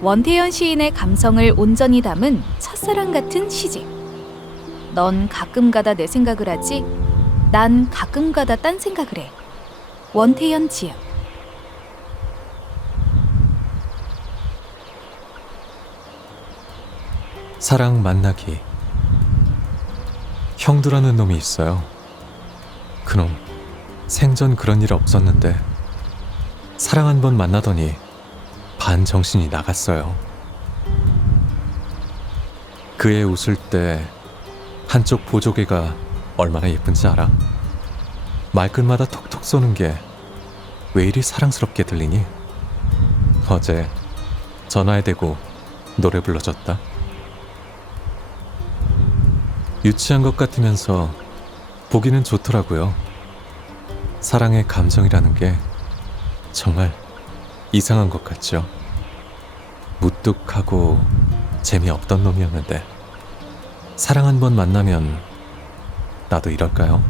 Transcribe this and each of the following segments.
원태현 시인의 감성을 온전히 담은 첫사랑 같은 시집. 넌 가끔가다 내 생각을 하지, 난 가끔가다 딴 생각을 해. 원태현 지음. 사랑 만나기. 형두라는 놈이 있어요. 그놈 생전 그런 일 없었는데 사랑 한 번 만나더니 반정신이 나갔어요. 그 애 웃을 때 한쪽 보조개가 얼마나 예쁜지 알아? 말끝마다 톡톡 쏘는 게 왜 이리 사랑스럽게 들리니? 어제 전화에 대고 노래 불러줬다. 유치한 것 같으면서 보기는 좋더라고요. 사랑의 감정이라는 게 정말 이상한 것 같죠. 무뚝하고 재미없던 놈이었는데 사랑 한 번 만나면 나도 이럴까요?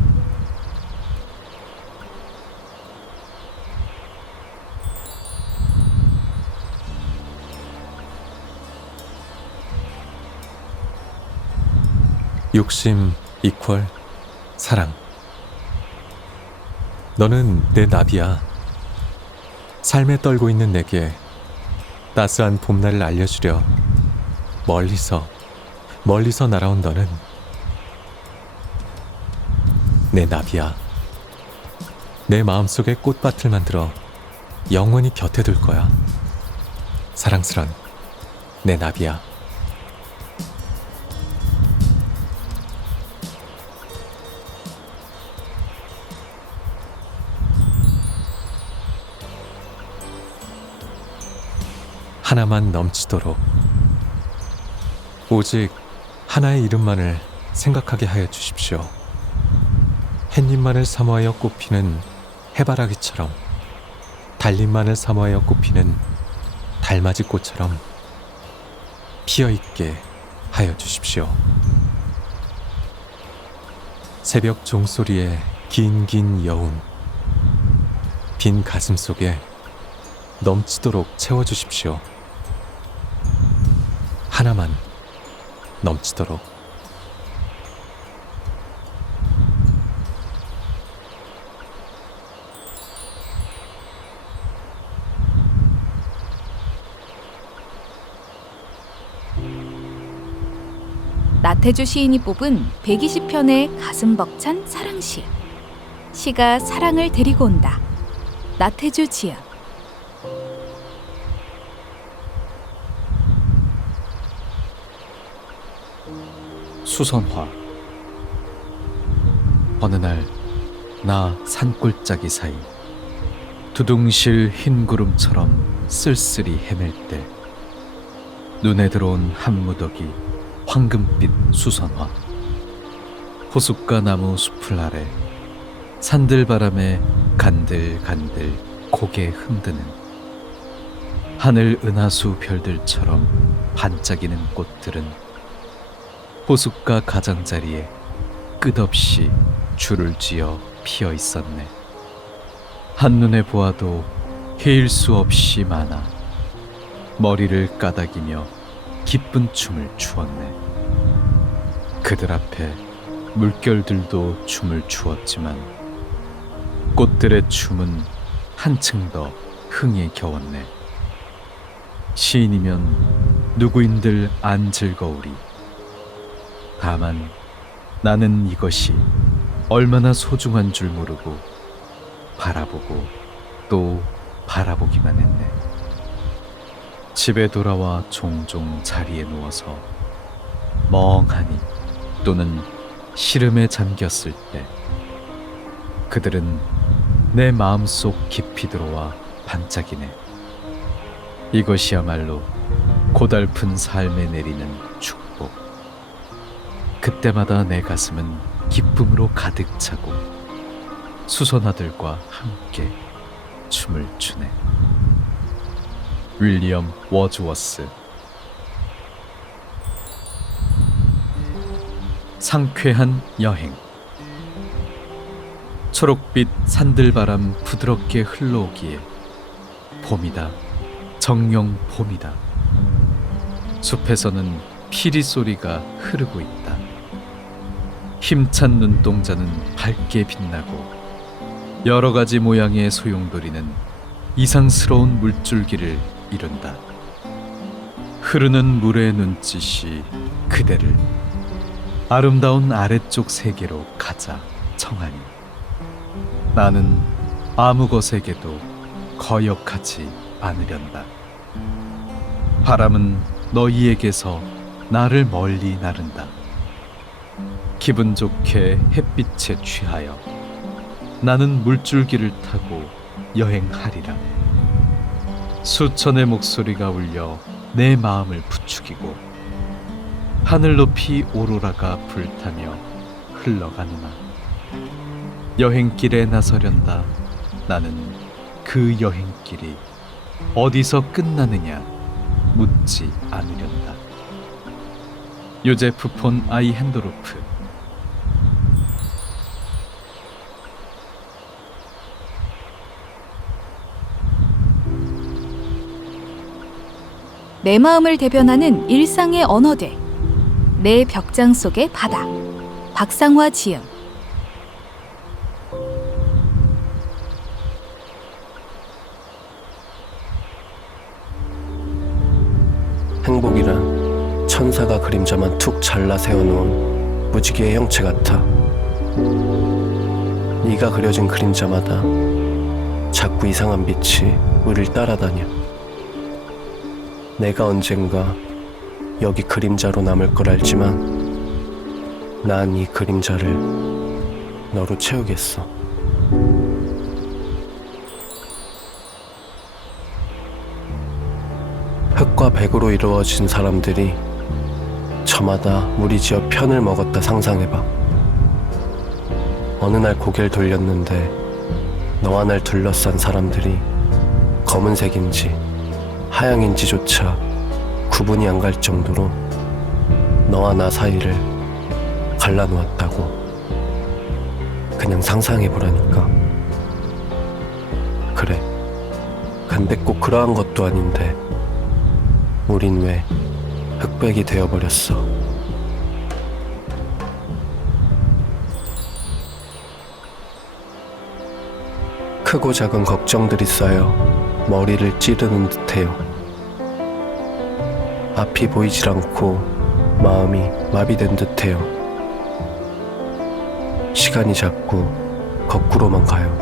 욕심 이퀄 사랑. 너는 내 나비야. 삶에 떨고 있는 내게 따스한 봄날을 알려주려 멀리서 날아온 너는 내 나비야. 내 마음속에 꽃밭을 만들어 영원히 곁에 둘 거야. 사랑스런 내 나비야. 하나만 넘치도록, 오직 하나의 이름만을 생각하게 하여 주십시오. 햇님만을 사모하여 꽃피는 해바라기처럼, 달님만을 사모하여 꽃피는 달맞이 꽃처럼 피어있게 하여 주십시오. 새벽 종소리에 긴 여운, 빈 가슴 속에 넘치도록 채워주십시오. 하나만 넘치도록. 나태주 시인이 뽑은 120편의 가슴 벅찬 사랑시. 시가 사랑을 데리고 온다. 나태주 지음. 수선화. 어느 날 나 산골짜기 사이 두둥실 흰 구름처럼 쓸쓸히 헤맬 때 눈에 들어온 한 무더기 황금빛 수선화. 호숫가 나무 숲을 아래 산들바람에 간들간들 고개 흔드는 하늘 은하수 별들처럼 반짝이는 꽃들은 호숫가 가장자리에 끝없이 줄을 지어 피어 있었네. 한눈에 보아도 헤일 수 없이 많아 머리를 까닥이며 기쁜 춤을 추었네. 그들 앞에 물결들도 춤을 추었지만 꽃들의 춤은 한층 더 흥에 겨웠네. 시인이면 누구인들 안 즐거우리. 다만 나는 이것이 얼마나 소중한 줄 모르고 바라보고 또 바라보기만 했네. 집에 돌아와 종종 자리에 누워서 멍하니 또는 시름에 잠겼을 때 그들은 내 마음속 깊이 들어와 반짝이네. 이것이야말로 고달픈 삶에 내리는 축복. 그때마다 내 가슴은 기쁨으로 가득 차고 수선화들과 함께 춤을 추네. 윌리엄 워즈워스. 상쾌한 여행. 초록빛 산들바람 부드럽게 흘러오기에 봄이다. 정령 봄이다. 숲에서는 피리 소리가 흐르고 있다. 힘찬 눈동자는 밝게 빛나고 여러 가지 모양의 소용돌이는 이상스러운 물줄기를 이룬다. 흐르는 물의 눈짓이 그대를 아름다운 아래쪽 세계로 가자 청하니 나는 아무 것에게도 거역하지 않으련다. 바람은 너희에게서 나를 멀리 나른다. 기분 좋게 햇빛에 취하여 나는 물줄기를 타고 여행하리라. 수천의 목소리가 울려 내 마음을 부추기고 하늘 높이 오로라가 불타며 흘러가느나 여행길에 나서련다. 나는 그 여행길이 어디서 끝나느냐 묻지 않으련다. 요제프 폰 아이헨도르프. 내 마음을 대변하는 일상의 언어들. 내 벽장 속의 바다. 박상화 지음. 행복이란 천사가 그림자만 툭 잘라 세워놓은 무지개의 형체 같아. 네가 그려진 그림자마다 자꾸 이상한 빛이 우릴 따라다녀. 내가 언젠가 여기 그림자로 남을 걸 알지만 난 이 그림자를 너로 채우겠어. 흙과 백으로 이루어진 사람들이 저마다 무리지어 편을 먹었다 상상해봐. 어느 날 고개를 돌렸는데 너와 날 둘러싼 사람들이 검은색인지 하양인지조차 구분이 안 갈 정도로 너와 나 사이를 갈라놓았다고. 그냥 상상해보라니까. 그래, 근데 꼭 그러한 것도 아닌데 우린 왜 흑백이 되어버렸어. 크고 작은 걱정들이 쌓여 머리를 찌르는 듯해요. 앞이 보이질 않고 마음이 마비된 듯해요. 시간이 자꾸 거꾸로만 가요.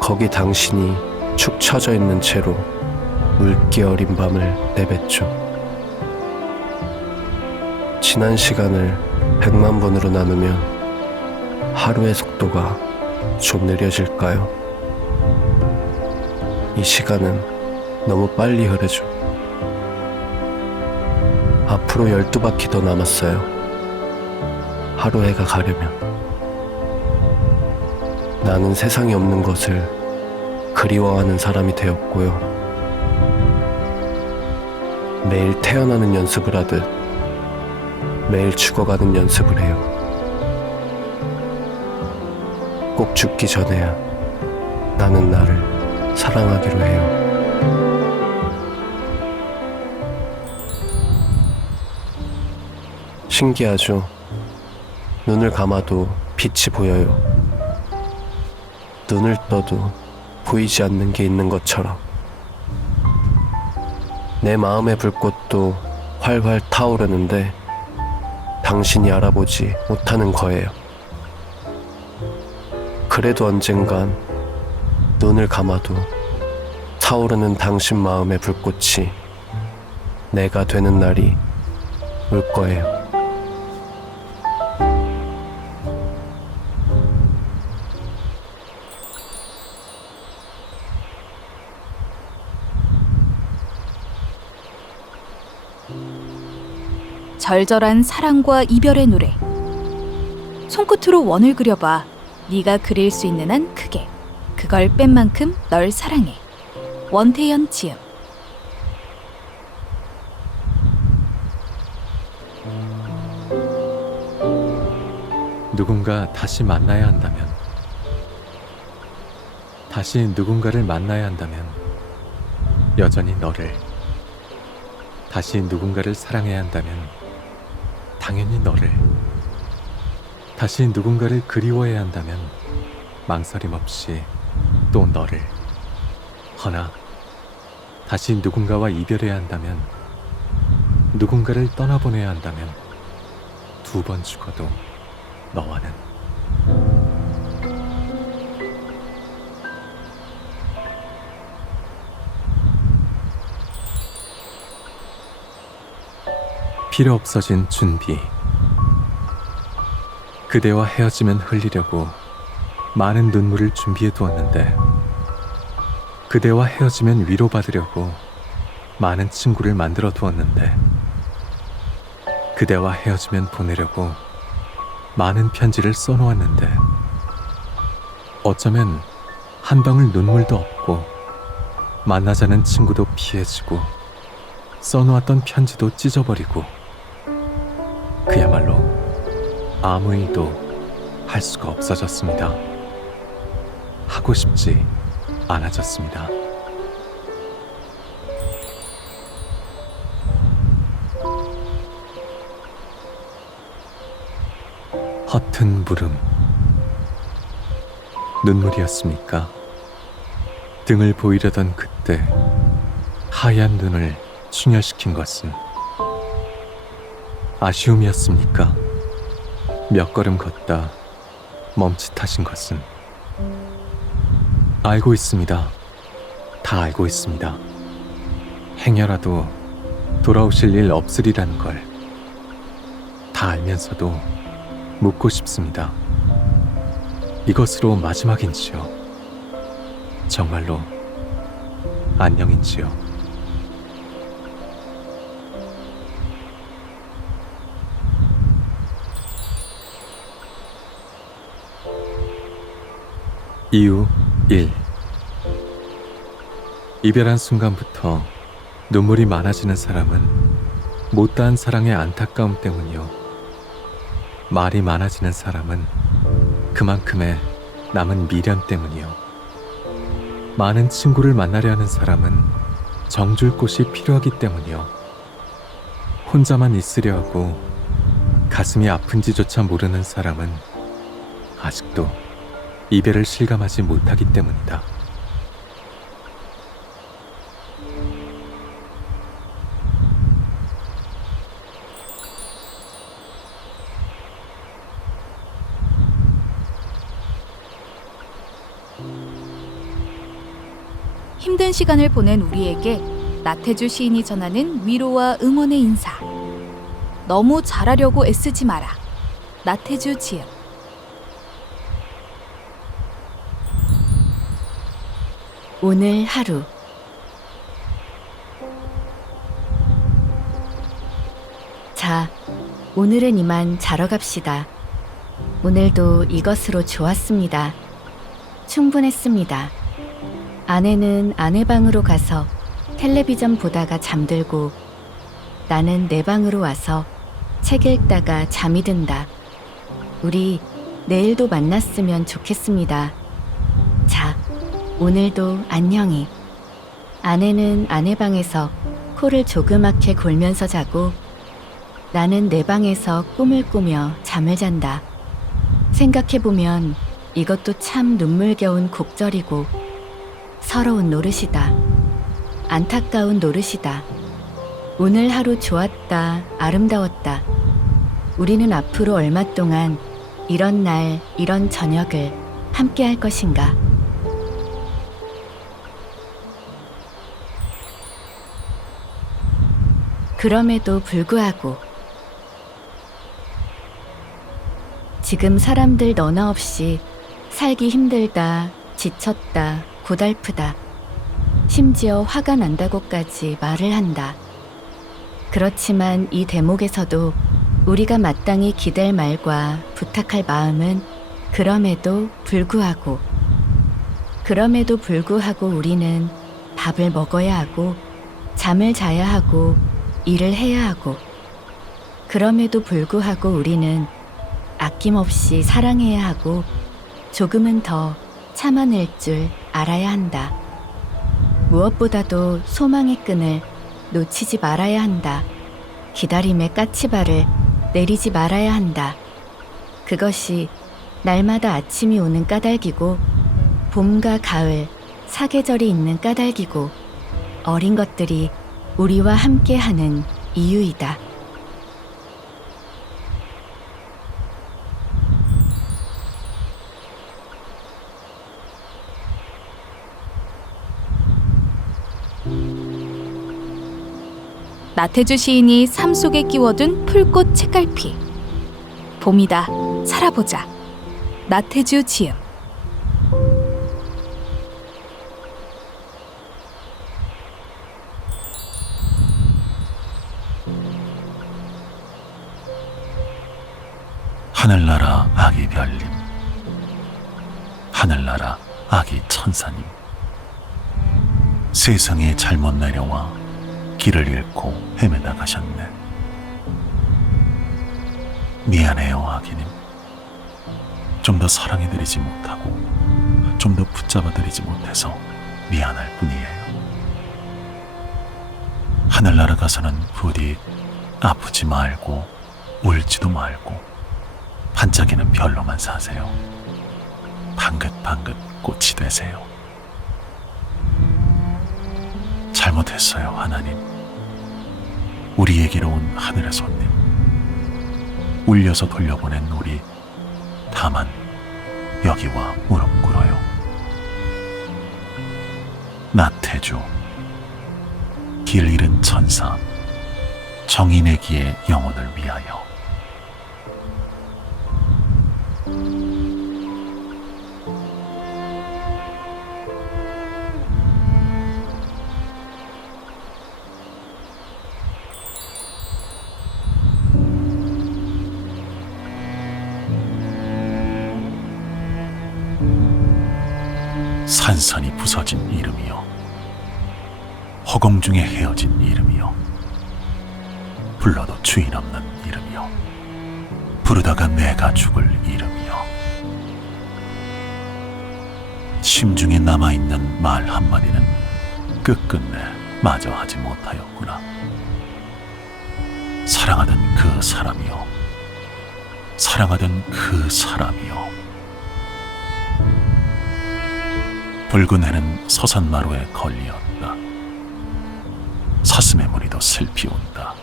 거기 당신이 축 처져 있는 채로 물기 어린 밤을 내뱉죠. 지난 시간을 100만 분으로 나누면 하루의 속도가 좀 느려질까요? 이 시간은 너무 빨리 흐르죠. 앞으로 12바퀴 더 남았어요. 하루 해가 가려면. 나는 세상에 없는 것을 그리워하는 사람이 되었고요. 매일 태어나는 연습을 하듯 매일 죽어가는 연습을 해요. 꼭 죽기 전에야 나는 나를 사랑하기로 해요. 신기하죠? 눈을 감아도 빛이 보여요. 눈을 떠도 보이지 않는 게 있는 것처럼. 내 마음의 불꽃도 활활 타오르는데 당신이 알아보지 못하는 거예요. 그래도 언젠간 눈을 감아도 타오르는 당신 마음의 불꽃이 내가 되는 날이 올 거예요. 절절한 사랑과 이별의 노래. 손끝으로 원을 그려봐. 네가 그릴 수 있는 한 크게. 그걸 뺀 만큼 널 사랑해. 원태연 지음. 누군가 다시 만나야 한다면, 다시 누군가를 만나야 한다면 여전히 너를 다시 누군가를 사랑해야 한다면 당연히 너를, 다시 누군가를 그리워해야 한다면 망설임 없이 또 너를, 허나 다시 누군가와 이별해야 한다면, 누군가를 떠나보내야 한다면 2번 죽어도 너와는. 필요 없어진 준비. 그대와 헤어지면 흘리려고 많은 눈물을 준비해 두었는데, 그대와 헤어지면 위로받으려고 많은 친구를 만들어 두었는데, 그대와 헤어지면 보내려고 많은 편지를 써놓았는데, 어쩌면 한 방울 눈물도 없고 만나자는 친구도 피해지고 써놓았던 편지도 찢어버리고, 그야말로 아무 일도 할 수가 없어졌습니다. 하고 싶지 않아졌습니다. 허튼 물음. 눈물이었습니까? 등을 보이려던 그때 하얀 눈을 충혈시킨 것은 아쉬움이었습니까? 몇 걸음 걷다 멈칫하신 것은. 알고 있습니다. 다 알고 있습니다. 행여라도 돌아오실 일 없으리라는 걸 다 알면서도 묻고 싶습니다. 이것으로 마지막인지요? 정말로 안녕인지요? 이유 1. 이별한 순간부터 눈물이 많아지는 사람은 못다한 사랑의 안타까움 때문이요, 말이 많아지는 사람은 그만큼의 남은 미련 때문이요, 많은 친구를 만나려 하는 사람은 정줄 곳이 필요하기 때문이요, 혼자만 있으려 하고 가슴이 아픈지조차 모르는 사람은 아직도 이별을 실감하지 못하기 때문이다. 힘든 시간을 보낸 우리에게 나태주 시인이 전하는 위로와 응원의 인사. 너무 잘하려고 애쓰지 마라. 나태주 지음. 오늘 하루. 자, 오늘은 이만 자러 갑시다. 오늘도 이것으로 좋았습니다. 충분했습니다. 아내는 아내 방으로 가서 텔레비전 보다가 잠들고, 나는 내 방으로 와서 책 읽다가 잠이 든다. 우리 내일도 만났으면 좋겠습니다. 자, 오늘도 안녕히. 아내는 아내 방에서 코를 조그맣게 골면서 자고, 나는 내 방에서 꿈을 꾸며 잠을 잔다. 생각해보면 이것도 참 눈물겨운 곡절이고 서러운 노릇이다. 안타까운 노릇이다. 오늘 하루 좋았다, 아름다웠다. 우리는 앞으로 얼마 동안 이런 날, 이런 저녁을 함께 할 것인가? 그럼에도 불구하고 지금 사람들 너나 없이 살기 힘들다, 지쳤다, 고달프다, 심지어 화가 난다고까지 말을 한다. 그렇지만 이 대목에서도 우리가 마땅히 기댈 말과 부탁할 마음은 그럼에도 불구하고 우리는 밥을 먹어야 하고 잠을 자야 하고 일을 해야 하고, 그럼에도 불구하고 우리는 아낌없이 사랑해야 하고 조금은 더 참아낼 줄 알아야 한다. 무엇보다도 소망의 끈을 놓치지 말아야 한다. 기다림의 까치발을 내리지 말아야 한다. 그것이 날마다 아침이 오는 까닭이고 봄과 가을, 사계절이 있는 까닭이고 어린 것들이 우리와 함께하는 이유이다. 나태주 시인이 삶 속에 끼워둔 풀꽃 책갈피. 봄이다. 살아보자. 나태주 지음. 하늘나라 아기 별님, 하늘나라 아기 천사님, 세상에 잘못 내려와 길을 잃고 헤매다 가셨네. 미안해요, 아기님. 좀 더 사랑해드리지 못하고 좀 더 붙잡아드리지 못해서 미안할 뿐이에요. 하늘나라 가서는 부디 아프지 말고 울지도 말고 반짝이는 별로만 사세요. 방긋방긋 꽃이 되세요. 잘못했어요, 하나님. 우리에게로 온 하늘의 손님, 울려서 돌려보낸 우리 다만 여기와 무릎 꿇어요. 나태주, 길 잃은 천사, 정인애기의 영혼을 위하여. 산산이 부서진 이름이여, 허공 중에 헤어진 이름이여, 불러도 주인 없는 이름이여, 부르다가 내가 죽을 이름이여, 심중에 남아있는 말 한마디는 끝끝내 마저 하지 못하였구나. 사랑하던 그 사람이여, 사랑하던 그 사람이여. 붉은 해는 서산마루에 걸리었다. 사슴의 무늬도 슬피 온다.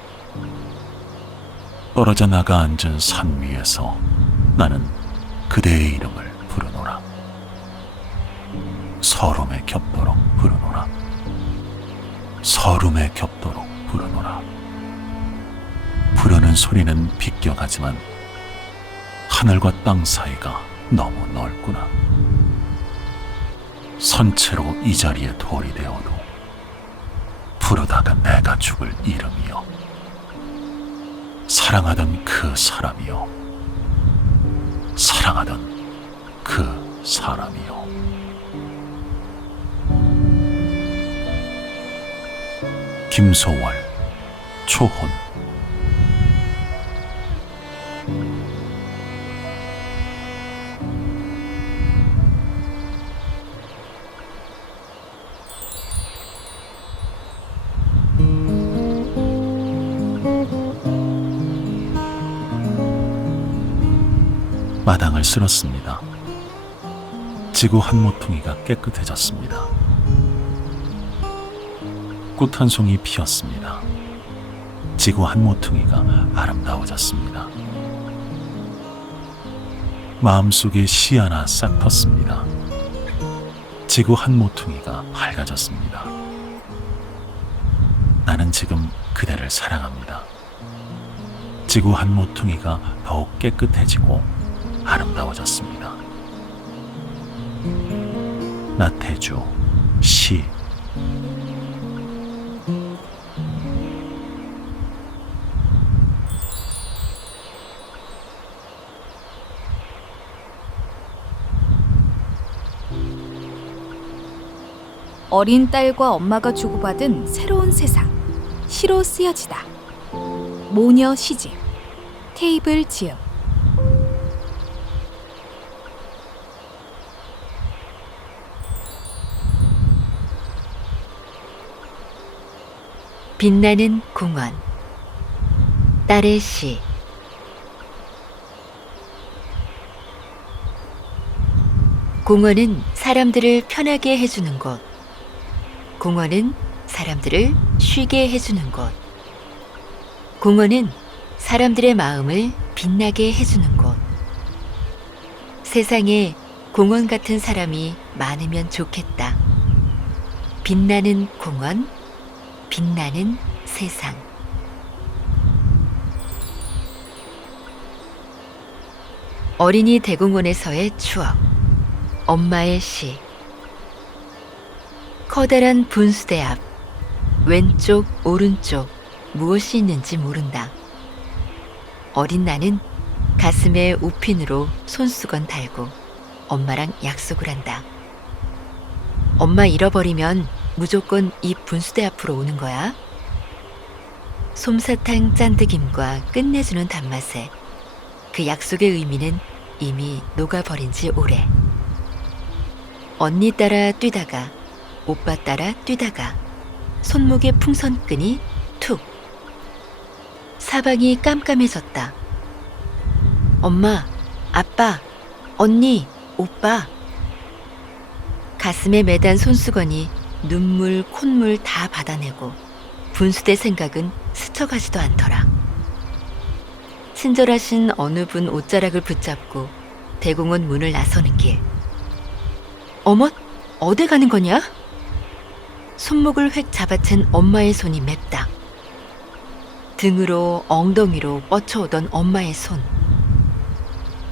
떨어져 나가 앉은 산 위에서 나는 그대의 이름을 부르노라. 서름에 겹도록 부르노라. 서름에 겹도록 부르노라. 부르는 소리는 비껴가지만 하늘과 땅 사이가 너무 넓구나. 선체로 이 자리에 돌이 되어도 부르다가 내가 죽을 이름이여, 사랑하던 그 사람이여, 사랑하던 그 사람이여. 김소월, 초혼. 마당을 쓸었습니다. 지구 한 모퉁이가 깨끗해졌습니다. 꽃 한 송이 피었습니다. 지구 한 모퉁이가 아름다워졌습니다. 마음속에 씨 하나 싹 텄습니다. 지구 한 모퉁이가 밝아졌습니다. 나는 지금 그대를 사랑합니다. 지구 한 모퉁이가 더욱 깨끗해지고 아름다워졌습니다. 나태주 시. 어린 딸과 엄마가 주고받은 새로운 세상. 시로 쓰여지다. 모녀 시집. 테이블 지음. 빛나는 공원. 딸의 시. 공원은 사람들을 편하게 해주는 곳. 공원은 사람들을 쉬게 해주는 곳. 공원은 사람들의 마음을 빛나게 해주는 곳. 세상에 공원 같은 사람이 많으면 좋겠다. 빛나는 공원, 빛나는 세상. 어린이 대공원에서의 추억. 엄마의 시. 커다란 분수대 앞. 왼쪽, 오른쪽 무엇이 있는지 모른다. 어린 나는 가슴에 우핀으로 손수건 달고 엄마랑 약속을 한다. 엄마 잃어버리면 무조건 이 분수대 앞으로 오는 거야. 솜사탕 짠득임과 끝내주는 단맛에 그 약속의 의미는 이미 녹아버린 지 오래. 언니 따라 뛰다가 오빠 따라 뛰다가 손목에 풍선끈이 툭. 사방이 깜깜해졌다. 엄마, 아빠, 언니, 오빠. 가슴에 매단 손수건이 눈물, 콧물 다 받아내고 분수대 생각은 스쳐가지도 않더라. 친절하신 어느 분 옷자락을 붙잡고 대공원 문을 나서는 길. 어머, 어디 가는 거냐? 손목을 획 잡아챈 엄마의 손이 맵다. 등으로 엉덩이로 뻗쳐오던 엄마의 손.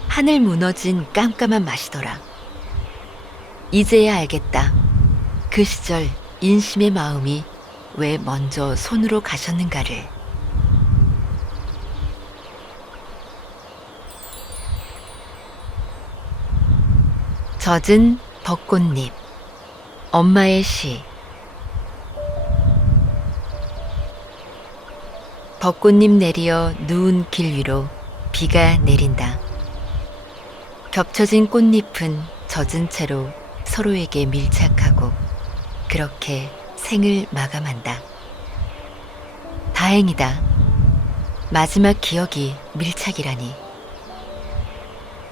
하늘 무너진 깜깜한 맛이더라. 이제야 알겠다. 그 시절 인심의 마음이 왜 먼저 손으로 가셨는가를. 젖은 벚꽃잎. 엄마의 시. 벚꽃잎 내리어 누운 길 위로 비가 내린다. 겹쳐진 꽃잎은 젖은 채로 서로에게 밀착하고 그렇게 생을 마감한다. 다행이다. 마지막 기억이 밀착이라니.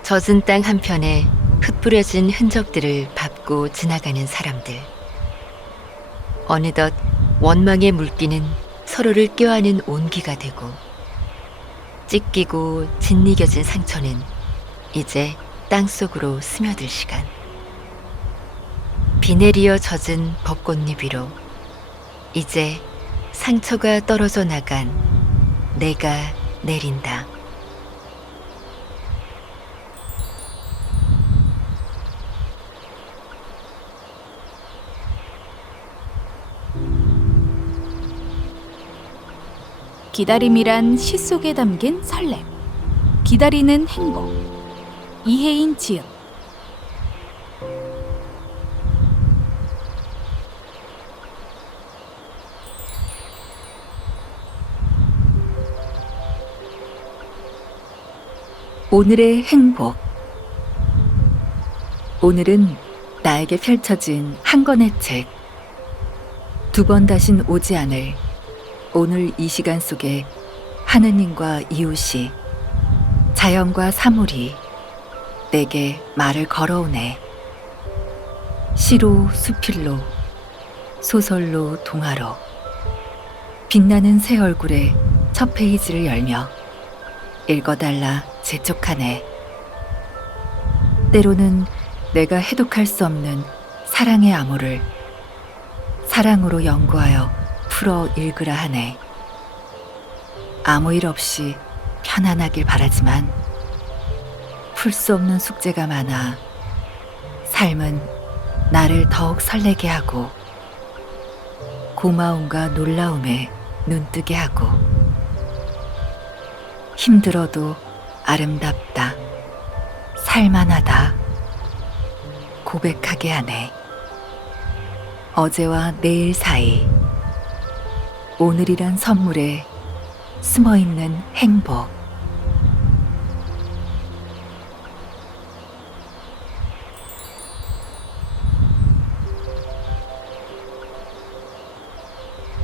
젖은 땅 한편에 흩뿌려진 흔적들을 밟고 지나가는 사람들. 어느덧 원망의 물기는 서로를 껴안은 온기가 되고 찢기고 짓이겨진 상처는 이제 땅속으로 스며들 시간. 비 내리어 젖은 벚꽃잎 위로 이제 상처가 떨어져 나간 내가 내린다. 기다림이란 시 속에 담긴 설렘. 기다리는 행복. 이혜인 지음. 오늘의 행복. 오늘은 나에게 펼쳐진 한 권의 책. 두 번 다신 오지 않을 오늘 이 시간 속에 하느님과 이웃이, 자연과 사물이 내게 말을 걸어오네. 시로 수필로, 소설로 동화로 빛나는 새 얼굴에 첫 페이지를 열며 읽어달라 재촉하네. 때로는 내가 해독할 수 없는 사랑의 암호를 사랑으로 연구하여 풀어 읽으라 하네. 아무 일 없이 편안하길 바라지만 풀 수 없는 숙제가 많아 삶은 나를 더욱 설레게 하고 고마움과 놀라움에 눈뜨게 하고 힘들어도 아름답다, 살만하다 고백하게 하네. 어제와 내일 사이 오늘이란 선물에 숨어있는 행복.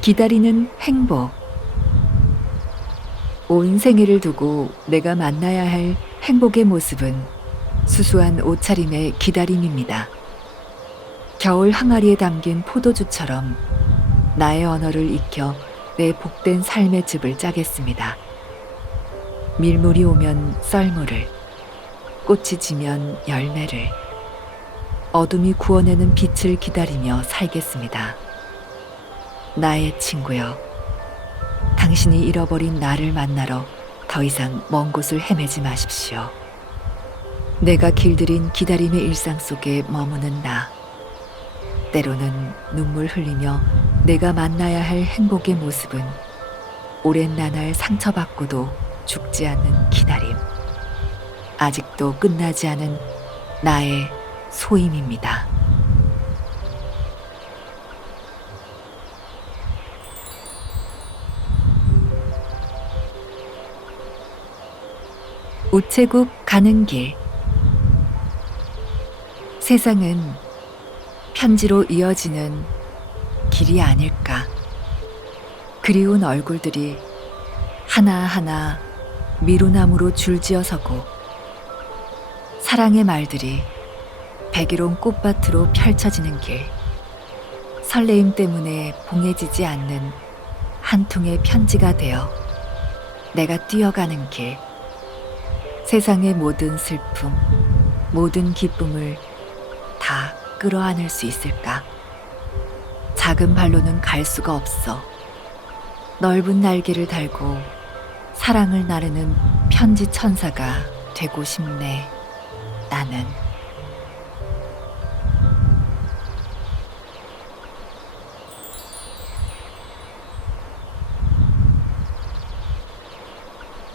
기다리는 행복. 온 생애를 두고 내가 만나야 할 행복의 모습은 수수한 옷차림의 기다림입니다. 겨울 항아리에 담긴 포도주처럼 나의 언어를 익혀 내 복된 삶의 즙을 짜겠습니다. 밀물이 오면 썰물을, 꽃이 지면 열매를, 어둠이 구워내는 빛을 기다리며 살겠습니다. 나의 친구여, 당신이 잃어버린 나를 만나러 더 이상 먼 곳을 헤매지 마십시오. 내가 길들인 기다림의 일상 속에 머무는 나. 때로는 눈물 흘리며 내가 만나야 할 행복의 모습은 오랜 나날 상처받고도 죽지 않는 기다림. 아직도 끝나지 않은 나의 소임입니다. 우체국 가는 길. 세상은 편지로 이어지는 길이 아닐까. 그리운 얼굴들이 하나하나 미루나무로 줄지어 서고, 사랑의 말들이 백일홍 꽃밭으로 펼쳐지는 길. 설레임 때문에 봉해지지 않는 한 통의 편지가 되어 내가 뛰어가는 길. 세상의 모든 슬픔, 모든 기쁨을 다 끌어안을 수 있을까? 작은 발로는 갈 수가 없어. 넓은 날개를 달고 사랑을 나르는 편지 천사가 되고 싶네. 나는.